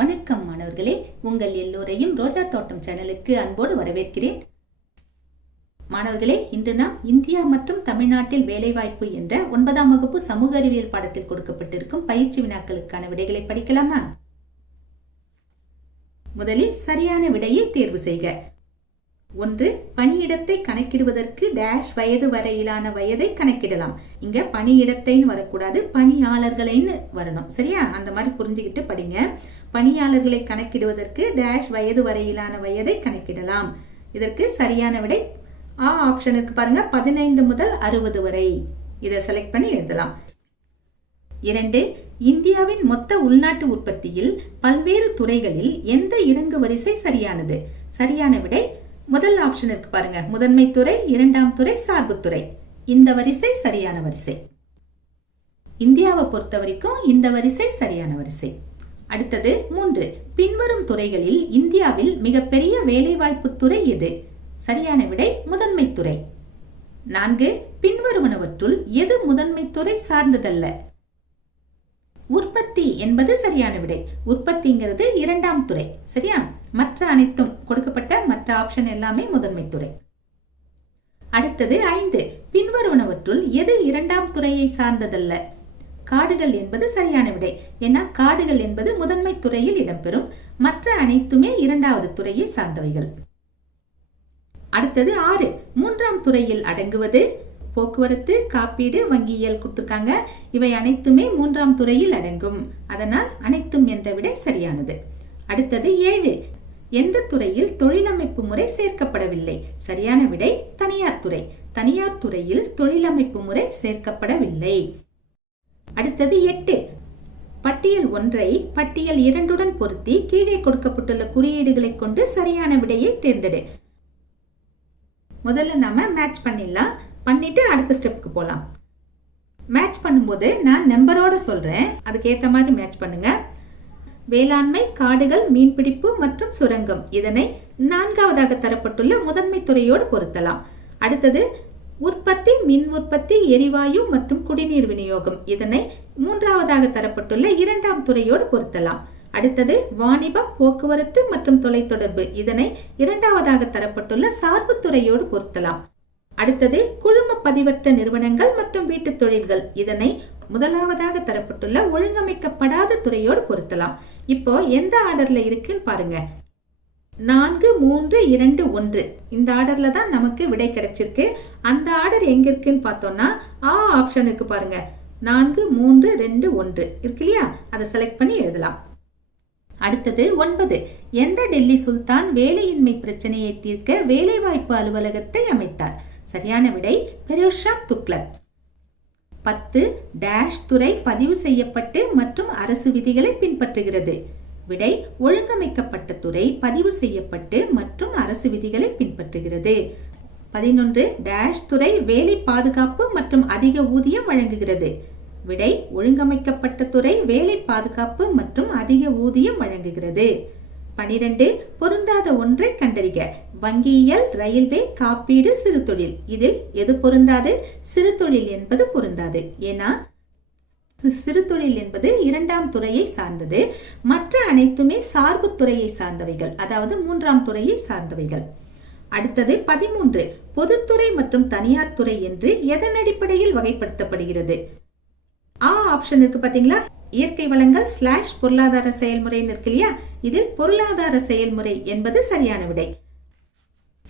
வணக்கம் மாணவர்களே. உங்கள் எல்லோரையும் ரோஜா தோட்டம் சேனலுக்கு அன்போடு வரவேற்கிறேன். மாணவர்களே இன்று நாம் இந்தியா மற்றும் தமிழ்நாட்டில் வேலைவாய்ப்பு என்ற ஒன்பதாம் வகுப்பு சமூக அறிவியல் பாடத்தில் கொடுக்கப்பட்டிருக்கும் பயிற்சி வினாக்களுக்கான விடைகளை படிக்கலாமா? முதலில் சரியான விடையை தேர்வு செய்க. ஒன்று பணியிடத்தை கணக்கிடுவதற்கு டேஷ் வயது வரையிலான வயதை கணக்கிடலாம். இங்க பணியிடத்தைன்னு வரக்கூடாது பணியாளர்களைன்னு வரணும். சரியா? அந்த மாதிரி புரிஞ்சுக்கிட்டு படிங்க. பணியாளர்களை கணக்கிடுவதற்கு டேஷ் வயது வரையிலான வயதை கணக்கிடலாம். இதற்கு சரியான விடை ஆ ஆப்ஷன் இருக்கு பாருங்க பதினைந்து முதல் அறுபது வரை. இதை செலக்ட் பண்ணி எழுதலாம். இரண்டு இந்தியாவின் மொத்த உள்நாட்டு உற்பத்தியில் பல்வேறு துறைகளில் எந்த இறங்கு வரிசை சரியானது? சரியான விடை முதல் ஆப்ஷன் இருக்கு பாருங்க. முதன்மை துறை இரண்டாம் துறை சார்புத்துறை இந்த வரிசை சரியான வரிசை. இந்தியாவை பொறுத்த வரைக்கும் இந்த வரிசை சரியான வரிசை. அடுத்தது மூன்று. பின்வரும் துறைகளில் இந்தியாவில் மிகப்பெரிய வேலைவாய்ப்பு துறை எது? சரியான விடை முதன்மை துறை. நான்கு. பின்வருவனவற்றுள் எது முதன்மை துறை சார்ந்ததல்ல? உற்பத்தி என்பது சரியான விடை. உற்பத்திங்கிறது இரண்டாம் துறை சரியா? மற்ற அனைத்தும் கொடுக்கப்பட்ட மற்ற ஆப்ஷன் எல்லாமே முதன்மை துறை. அடுத்தது ஐந்து பின்வருவனவற்றுள் எது இரண்டாம் துறையை சார்ந்ததல்ல? காடுகள் என்பது சரியான விடை. ஏன்னா காடுகள் என்பது முதன்மை துறையில் இடம்பெறும். மற்ற அனைத்துமே இரண்டாவது துறையை சார்ந்தவைகள். அடுத்தது ஆறு மூன்றாம் துறையில் அடங்குவது போக்குவரத்து காப்பீடு வங்கியியல் கொடுத்துருக்காங்க. இவை அனைத்துமே மூன்றாம் துறையில் அடங்கும். அதனால் அனைத்தும் என்ற விடை சரியானது. அடுத்தது ஏழு. எந்த துறையில் தொழிலமைப்பு முறை சேர்க்கப்படவில்லை? சரியான விடை தனியார் துறை. தனியார் துறையில் தொழிலமைப்பு முறை சேர்க்கப்படவில்லை. அடுத்தது எட்டு. பட்டியல் ஒன்றை பட்டியல் இரண்டுடன் பொருத்தி கீழே கொடுக்கப்பட்டுள்ள குறியீடுகளை கொண்டு சரியான விடையை தேர்ந்தெடு. முதல்ல நாம மேட்ச் பண்ணிடலாம். பண்ணிட்டு அடுத்த ஸ்டெப்புக்கு போகலாம் மேட்ச் பண்ணும்போது நான் நம்பரோடு சொல்கிறேன் அதுக்கேற்ற மாதிரி மேட்ச் பண்ணுங்க. வேளாண்மை காடுகள் மீன்பிடிப்பு மற்றும் சுரங்கம். இதனை நான்காவதாக தரப்பட்டுள்ள முதன்மை துறையோடு பொருத்தலாம். அடுத்தது உற்பத்தி மின் உற்பத்தி எரிவாயு மற்றும் குடிநீர் விநியோகம். இதனை மூன்றாவதாக தரப்பட்டுள்ள இரண்டாம் துறையோடு பொருத்தலாம். அடுத்தது வாணிபம் போக்குவரத்து மற்றும் தொலைத்தொடர்பு. இதனை இரண்டாவதாக தரப்பட்டுள்ள சார்பு துறையோடு பொருத்தலாம். அடுத்தது குழும பதிவற்ற நிறுவனங்கள் மற்றும் வீட்டுத் தொழில்கள். இதனை முதலாவதாக தரப்பட்டுள்ள ஒழுங்கமைக்கப்படாத துறையோடு பொருத்தலாம். இப்போ எந்த ஆர்டர்ல இருக்குன்னு பாருங்க. நான்கு மூன்று இரண்டு ஒன்று. இந்த ஆர்டர்ல தான் நமக்கு விடை கிடைச்சிருக்கு. அந்த ஆர்டர் எங்க இருக்குன்னு பார்த்தோம்னா ஆ ஆப்ஷனுக்கு பாருங்க. நான்கு மூன்று ரெண்டு ஒன்று. இருக்கு இல்லையா? அதை செலக்ட் பண்ணி எழுதலாம். அடுத்தது ஒன்பது. எந்த டெல்லி சுல்தான் வேலையின்மை பிரச்சனையை தீர்க்க வேலைவாய்ப்பு அலுவலகத்தை அமைத்தார்? சரியான விடை பெரோஷா துக்லத் பத்து டேஷ் துறை பதிவு செய்யப்பட்டு மற்றும் அரசு விதிகளை பின்பற்றுகிறது. விடை ஒழுங்கமைக்கப்பட்ட துறை பதிவு செய்யப்பட்டு மற்றும் அரசு விதிகளை பின்பற்றுகிறது. பதினொன்று டேஷ் துறை வேலை பாதுகாப்பு மற்றும் அதிக ஊதியம் வழங்குகிறது. விடை ஒழுங்கமைக்கப்பட்ட துறை வேலை பாதுகாப்பு மற்றும் அதிக ஊதியம் வழங்குகிறது. பனிரெண்டு பொருந்தாத ஒன்றை கண்டறிக. வங்கியியல் ரயில்வே காப்பீடு சிறு தொழில் இதில் எது பொருந்தாது? சிறு தொழில் என்பது பொருந்தாது. ஏன்னா சிறு தொழில் என்பது இரண்டாம் துறையை சார்ந்தது. மற்ற அனைத்துமே சார்பு துறையை சார்ந்தவைகள். அதாவது மூன்றாம் துறையை சார்ந்தவைகள். அடுத்தது பதிமூன்று பொதுத்துறை மற்றும் தனியார் துறை என்று எதன் அடிப்படையில் வகைப்படுத்தப்படுகிறது? ஆ ஆப்ஷன் இருக்கு பாத்தீங்களா? இயற்கை வளங்கள் ஸ்லாஷ் பொருளாதார செயல்முறைன்னு இருக்கு இல்லையா இதில் பொருளாதார செயல்முறை என்பது சரியான விடை.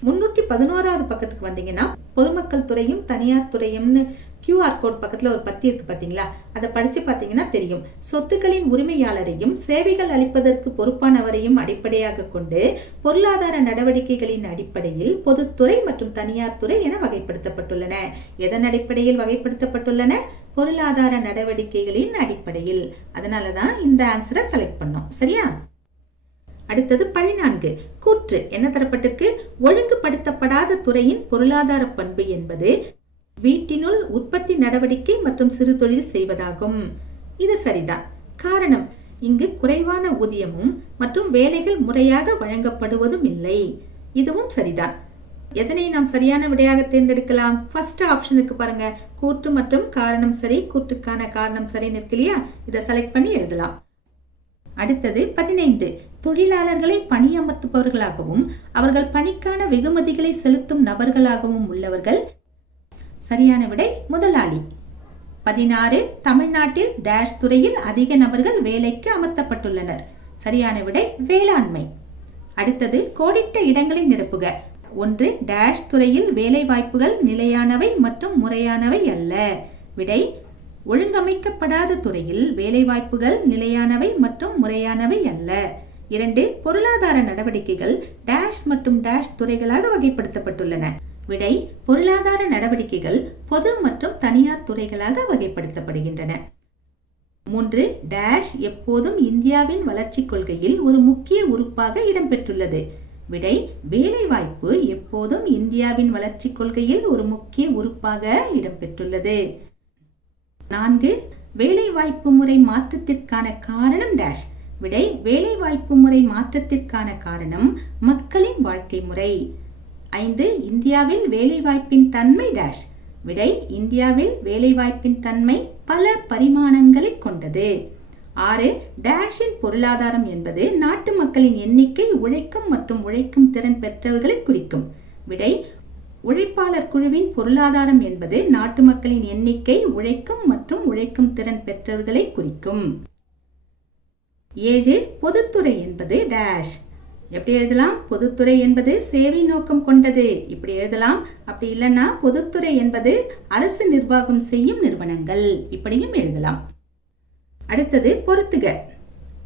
முன்னூற்றி பதினோராவது பக்கத்துக்கு வந்தீங்கன்னா பொதுமக்கள் துறையும் தனியார் துறையும்னு கியூஆர் கோட் பக்கத்தில் ஒரு பத்தி இருக்கு பார்த்தீங்களா அதை படிச்சு பாத்தீங்கன்னா தெரியும். சொத்துக்களின் உரிமையாளரையும் சேவைகள் அளிப்பதற்கு பொறுப்பானவரையும் அடிப்படையாக கொண்டு பொருளாதார நடவடிக்கைகளின் அடிப்படையில் பொதுத்துறை மற்றும் தனியார் துறை என வகைப்படுத்தப்பட்டுள்ளன. எதன் அடிப்படையில் வகைப்படுத்தப்பட்டுள்ளன? பொருளாதார நடவடிக்கைகளின் அடிப்படையில். அதனாலதான் இந்த ஆன்சரை செலக்ட் பண்ணோம். சரியா? அடுத்தது பதினான்கு. கூற்று. என்ன தரப்பட்டிருக்கு? ஒழுங்குபடுத்தப்படாத துறையின் பொருளாதார பண்பு என்பது வீட்டினுள் உற்பத்தி நடவடிக்கை மற்றும் சிறு தொழில் செய்வதாகும். இது சரிதான். காரணம் இங்கு குறைவான ஊதியமும் மற்றும் வேலைகள் முறையாக வழங்கப்படுவதும் இல்லை. இதுவும் சரிதான். எதனை நாம் சரியான விடையாக தேர்ந்தெடுக்கலாம்? ஃபர்ஸ்ட் ஆப்ஷனுக்கு பாருங்க. கூற்று மற்றும் காரணம் சரி கூற்றுக்கான காரணம் சரின்னு இருக்கு இல்லையா? இதை செலக்ட் பண்ணி எழுதலாம். அடுத்தது பதினைந்து. தொழிலாளர்களை பணியமர்த்துபவர்களாகவும் அவர்கள் பணிக்கான வெகுமதிகளை செலுத்தும் நபர்களாகவும் உள்ளவர்கள். சரியான விடை முதலாளி. பதினாறு. தமிழ்நாட்டில் டேஷ் துறையில் அதிக நபர்கள் வேலைக்கு அமர்த்தப்பட்டுள்ளனர். சரியான விடை வேளாண்மை. அடுத்தது கோடிட்ட இடங்களை நிரப்புக. ஒன்று டேஷ் துறையில் வேலை வாய்ப்புகள் நிலையானவை மற்றும் முறையானவை அல்ல. விடை ஒழுங்கமைக்கப்படாத துறையில் வேலைவாய்ப்புகள் நிலையானவை மற்றும் முறையானவை அல்ல. இரண்டு பொருளாதார நடவடிக்கைகள் டேஷ் மற்றும் டேஷ் துறைகளாக வகைப்படுத்தப்பட்டுள்ளன. விடை பொருளாதார நடவடிக்கைகள் பொது மற்றும் தனியார் துறைகளாக வகைப்படுத்தப்படுகின்றன. மூன்று டேஷ் எப்போதும் இந்தியாவின் வளர்ச்சிக் கொள்கையில் ஒரு முக்கிய உறுப்பாக இடம்பெற்றுள்ளது. விடை வேலைவாய்ப்பு எப்போதும் இந்தியாவின் வளர்ச்சி கொள்கையில் ஒரு முக்கிய உறுப்பாக இடம்பெற்றுள்ளது. நான்கு வேலைவாய்ப்பு முறை மாற்றத்திற்கான காரணம் டேஷ் விடை வேலைவாய்ப்பு முறை மாற்றத்திற்கான காரணம் மக்களின் வாழ்க்கை முறை. ஐந்து இந்தியாவில் வேலைவாய்ப்பின் தன்மை டேஷ் விடை இந்தியாவில் வேலைவாய்ப்பின் தன்மை பல பரிமாணங்களை கொண்டது. ஆறு டேஷின் பொருளாதாரம் என்பது நாட்டு மக்களின் எண்ணிக்கை உழைக்கும் மற்றும் உழைக்கும் திறன் பெற்றவர்களை குறிக்கும். விடை உழைப்பாளர் குழுவின் பொருளாதாரம் என்பது நாட்டு மக்களின் எண்ணிக்கை உழைக்கும் மற்றும் உழைக்கும் திறன் பெற்றவர்களை குறிக்கும். ஏழு பொதுத்துறை என்பது டேஷ். எப்படி எழுதலாம்? பொதுத்துறை என்பது சேவை நோக்கம் கொண்டது. இப்படி எழுதலாம். அப்படி இல்லைன்னா பொதுத்துறை என்பது அரசு நிர்வாகம் செய்யும் நிறுவனங்கள். இப்படியும் எழுதலாம். அடுத்தது பொருத்துக.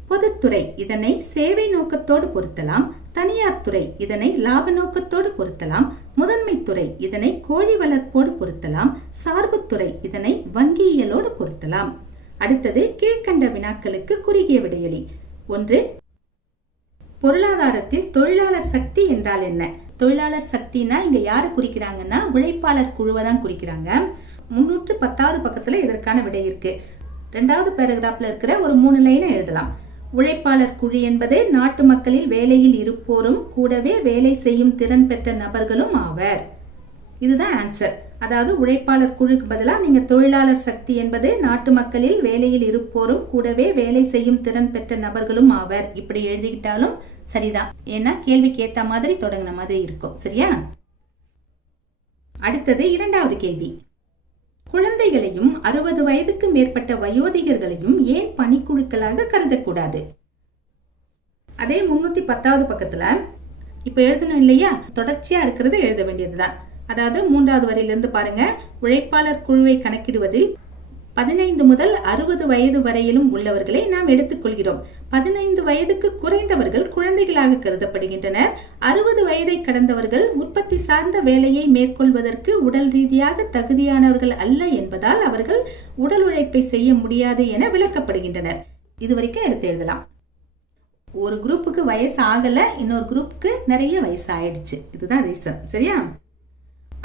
பொதுத்துறை இதனை சேவை நோக்கத்தோடு பொருத்தலாம். தனியார் துறை இதனை லாப நோக்கத்தோடு பொருத்தலாம். முதன்மை துறை இதனை கோழி வளர்ப்போடு பொருத்தலாம். சார்புத்துறை இதனை வங்கியியலோடு பொருத்தலாம். அடுத்தது கீழ்கண்ட வினாக்களுக்கு குறுகிய விடையலி ஒன்று பொருளாதாரத்தில் தொழிலாளர் சக்தி என்றால் என்ன? தொழிலாளர் சக்தினா இங்க யாரை குறிக்கிறாங்கன்னா உழைப்பாளர் குழுவை தான் குறிக்கிறாங்க. முன்னூற்று பத்தாவது பக்கத்துல இதற்கான விடை இருக்கு. ரெண்டாவது பேராகிராஃபில் இருக்கிற ஒரு மூணு லைனை எழுதலாம். உழைப்பாளர் குழு என்பது நாட்டு மக்களில் வேலையில் இருப்போரும் கூடவே வேலை செய்யும் திறன் பெற்ற நபர்களும் ஆவர். இதுதான் ஆன்சர் அதாவது உழைப்பாளர் குழுக்கு பதிலாக நீங்கள் தொழிலாளர் சக்தி என்பது நாட்டு மக்களில் வேலையில் இருப்போரும் கூடவே வேலை செய்யும் திறன் பெற்ற நபர்களும் ஆவர். இப்படி எழுதிக்கிட்டாலும் சரிதான். ஏன்னா கேள்விக்கு ஏற்ற மாதிரி தொடங்கின மாதிரி இருக்கும். சரியா? அடுத்தது இரண்டாவது கேள்வி. குழந்தைகளையும் அறுபது வயதுக்கு மேற்பட்ட வயோதிகர்களையும் ஏன் பணிக்குழுக்களாக கருதக்கூடாது? அதே முன்னூத்தி பத்தாவது பக்கத்துல இப்ப எழுதணும் இல்லையா? தொடர்ச்சியா இருக்கிறது எழுத வேண்டியதுதான். அதாவது மூன்றாவது வரையிலிருந்து பாருங்க. உழைப்பாளர் குழுவை கணக்கிடுவதில் பதினைந்து முதல் அறுபது வயது வரையிலும் உள்ளவர்களை நாம் எடுத்துக்கொள்கிறோம். பதினைந்து வயதுக்கு குறைந்தவர்கள் குழந்தைகளாக கருதப்படுகின்றனர். அறுபது வயதை கடந்தவர்கள் உற்பத்தி சார்ந்த வேலையை மேற்கொள்வதற்கு உடல் ரீதியாக தகுதியானவர்கள் அல்ல என்பதால் அவர்கள் உடல் உழைப்பை செய்ய முடியாது என விளக்கப்படுகின்றனர். இது வரைக்கும் எடுத்து எழுதலாம். ஒரு குரூப்புக்கு வயசு ஆகல இன்னொரு குரூப்புக்கு நிறைய வயசு ஆயிடுச்சு. இதுதான் ரீசன் சரியா?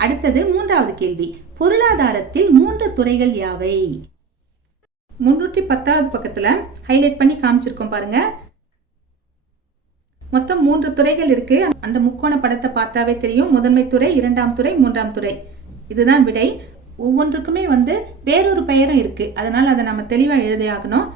அடுத்தது மூன்றாவது கேள்வி. பொருளாதாரத்தில் மூன்று துறைகள் யாவை? முன்னூற்றி பத்தாவது பக்கத்துல ஹைலைட் பண்ணி காமிச்சிருக்கோம் பாருங்க. மொத்தம் மூன்று துறைகள் இருக்கு. அந்த முக்கோண படத்தை பார்த்தாவே தெரியும். முதன்மை துறை இரண்டாம் துறை மூன்றாம் துறை. இதுதான் விடை. ஒவ்வொன்றுக்குமே வந்து வேறொரு பெயரும் இருக்கு. அதனால் அதை நம்ம தெளிவாக எழுதியாகணும்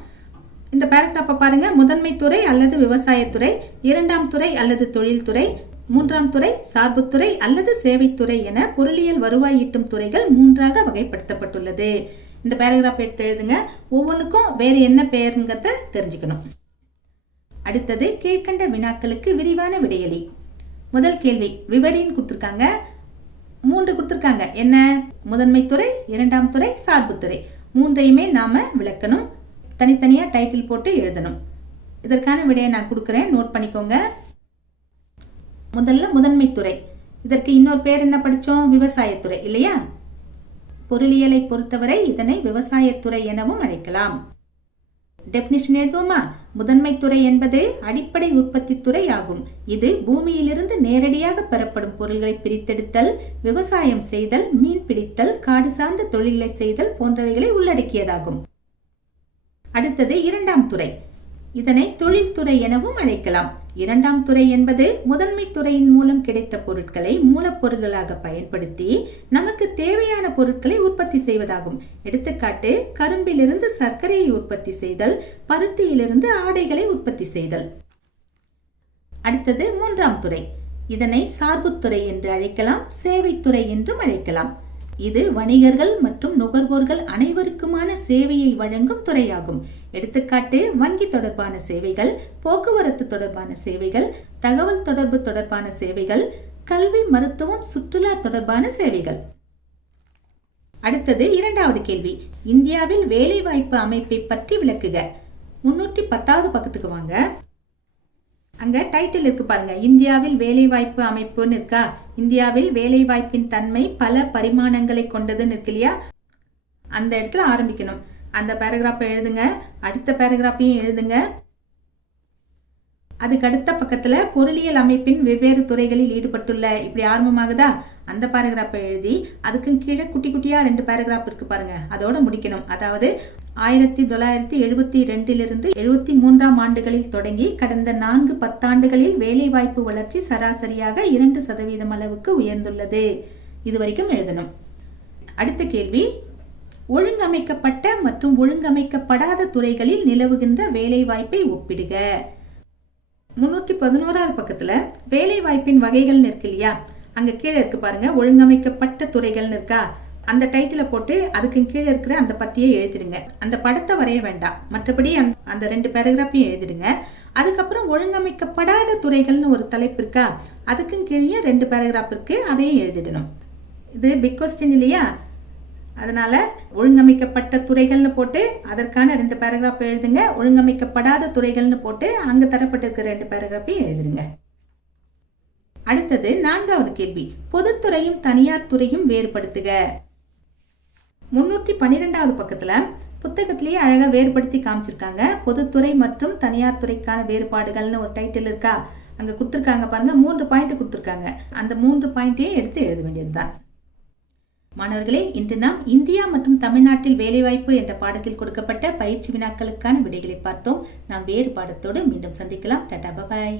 இந்த பேரக்ராஃபை பாருங்க. முதன்மை துறை அல்லது விவசாயத்துறை இரண்டாம் துறை அல்லது தொழில்துறை மூன்றாம் துறை சார்புத்துறை அல்லது சேவைத்துறை என பொருளியல் வருவாய் ஈட்டும் துறைகள் மூன்றாக வகைப்படுத்தப்பட்டுள்ளது. இந்த பேராகிராஃப் எடுத்து எழுதுங்க. ஒவ்வொன்றுக்கும் வேறு என்ன பெயருங்கிறத தெரிஞ்சுக்கணும். அடுத்தது கீழ்கண்ட வினாக்களுக்கு விரிவான விடையளி. முதல் கேள்வி விவரின்னு கொடுத்துருக்காங்க. மூன்று கொடுத்துருக்காங்க. என்ன? முதன்மை துறை இரண்டாம் துறை சார்புத்துறை மூன்றையுமே நாம விளக்கணும். தனித்தனியாக டைட்டில் போட்டு எழுதணும். இதற்கான விடையை நான் கொடுக்குறேன். நோட் பண்ணிக்கோங்க. முதல்ல முதன்மை துறை. இதற்கு இன்னொரு பேர் என்ன படிச்சோம்? விவசாயத்துறை இல்லையா? பொருளியலை பொறுத்தவரை இதனை விவசாயத்துறை எனவும் அழைக்கலாம். டெபினிஷன் எழுதுவோமா? முதன்மை துறை என்பது அடிப்படை உற்பத்தி துறை ஆகும். இது பூமியிலிருந்து நேரடியாக பெறப்படும் பொருள்களை பிரித்தெடுத்தல் விவசாயம் செய்தல் மீன் பிடித்தல் காடு சார்ந்த தொழில்களை செய்தல் போன்றவைகளை உள்ளடக்கியதாகும். அடுத்தது இரண்டாம் துறை. இதனை தொழில்துறை எனவும் அழைக்கலாம். இரண்டாம் துறை என்பது முதன்மை துறையின் மூலம் கிடைத்த பொருட்களை மூலப்பொருள்களாக பயன்படுத்தி நமக்கு தேவையான பொருட்களை உற்பத்தி செய்வதாகும். எடுத்துக்காட்டு கரும்பிலிருந்து சர்க்கரையை உற்பத்தி செய்தல் பருத்தியிலிருந்து ஆடைகளை உற்பத்தி செய்தல். அடுத்தது மூன்றாம் துறை. இதனை சார்புத்துறை என்று அழைக்கலாம் சேவைத்துறை என்றும் அழைக்கலாம். இது வணிகர்கள் மற்றும் நுகர்வோர்கள் அனைவருக்குமான சேவையை வழங்கும் துறையாகும். எடுத்துக்காட்டு வங்கி தொடர்பான சேவைகள் போக்குவரத்து தொடர்பான சேவைகள் தகவல் தொடர்பு தொடர்பான சேவைகள் கல்வி மருத்துவம் சுற்றுலா தொடர்பான சேவைகள். அடுத்தது இரண்டாவது கேள்வி. இந்தியாவில் வேலைவாய்ப்பு அமைப்பை பற்றி விளக்குக. முன்னூற்றி பத்தாவது பக்கத்துக்கு வாங்க. அங்க டைட்டில் இருக்கு பாருங்க. இந்தியாவில் வேலைவாய்ப்பு அமைப்புன்னு இருக்கா இந்தியாவில் வேலைவாய்ப்பின் தன்மை பல பரிமாணங்களை கொண்டதுன்னு இருக்கு இல்லையா அந்த இடத்துல ஆரம்பிக்கணும். அந்த பேராகிராஃபை எழுதுங்க. அடுத்த பேராகிராஃபையும் எழுதுங்க. அதுக்கு அடுத்த பக்கத்துல பொருளியல் அமைப்பின் வெவ்வேறு துறைகளில் ஈடுபட்டுள்ள இப்படி ஆரம்பமாகுதா அந்த பேராகிராஃபை எழுதி அதுக்கும் கீழே குட்டி குட்டியா ரெண்டு பேராகிராஃப் இருக்கு பாருங்க. அதோட முடிக்கணும். அதாவது ஆயிரத்தி தொள்ளாயிரத்தி எழுபத்தி ரெண்டிலிருந்து எழுபத்தி மூன்றாம் ஆண்டுகளில் தொடங்கி கடந்த நான்கு பத்தாண்டுகளில் வேலைவாய்ப்பு வளர்ச்சி சராசரியாக இரண்டு சதவீதம் அளவுக்கு உயர்ந்துள்ளது. இது வரைக்கும் எழுதணும். அடுத்த கேள்வி. ஒழுங்கமைக்கப்பட்ட மற்றும் ஒழுங்கமைக்கப்படாத துறைகளில் நிலவுகின்ற வேலைவாய்ப்பை ஒப்பிடுக. முன்னூற்றி பதினோராவது பக்கத்துல வேலைவாய்ப்பின் வகைகள் வகைகள்னு இருக்கு இல்லையா அங்க கீழே இருக்கு பாருங்க. ஒழுங்கமைக்கப்பட்ட துறைகள்னு இருக்கா அந்த டைட்டில போட்டு அதுக்கு கீழே இருக்கிற அந்த பத்தியை எழுதிடுங்க. அந்த படத்தை வரைய வேண்டாம். மற்றபடி அந்த ரெண்டு பேராகிராஃபையும் எழுதிடுங்க. அதுக்கப்புறம் ஒழுங்கமைக்கப்படாத துறைகள்னு ஒரு தலைப்பு இருக்கா? அதுக்கும் கீழே ரெண்டு பேராகிராஃப் இருக்கு. அதையும் எழுதிடணும். இது பிக் கொஸ்டின் இல்லையா? அதனால ஒழுங்கமைக்கப்பட்ட துறைகள்னு போட்டு அதற்கான ரெண்டு பேராகிராஃப் எழுதுங்க. ஒழுங்கமைக்கப்படாத துறைகள்னு போட்டு அங்க தரப்பட்டிருக்கிற ரெண்டு பேராகிராஃபையும் எழுதுங்க அடுத்தது நான்காவது கேள்வி. பொதுத்துறையும் தனியார் துறையும் வேறுபடுத்துக. முன்னூற்றி பன்னிரெண்டாவது பக்கத்தில் புத்தகத்திலேயே அழகாக வேறுபடுத்தி காமிச்சிருக்காங்க. பொதுத்துறை மற்றும் தனியார் துறைக்கான வேறுபாடுகள்னு ஒரு டைட்டில் இருக்கா? அங்கே கொடுத்துருக்காங்க பாருங்க. மூன்று பாயிண்ட் கொடுத்துருக்காங்க. அந்த மூன்று பாயிண்ட்டையும் எடுத்து எழுத வேண்டியது தான் மாணவர்களே இன்று நாம் இந்தியா மற்றும் தமிழ்நாட்டில் வேலைவாய்ப்பு என்ற பாடத்தில் கொடுக்கப்பட்ட பயிற்சி வினாக்களுக்கான விடைகளை பார்த்தோம். நாம் வேறு பாடத்தோடு மீண்டும் சந்திக்கலாம். டாடா பபாய்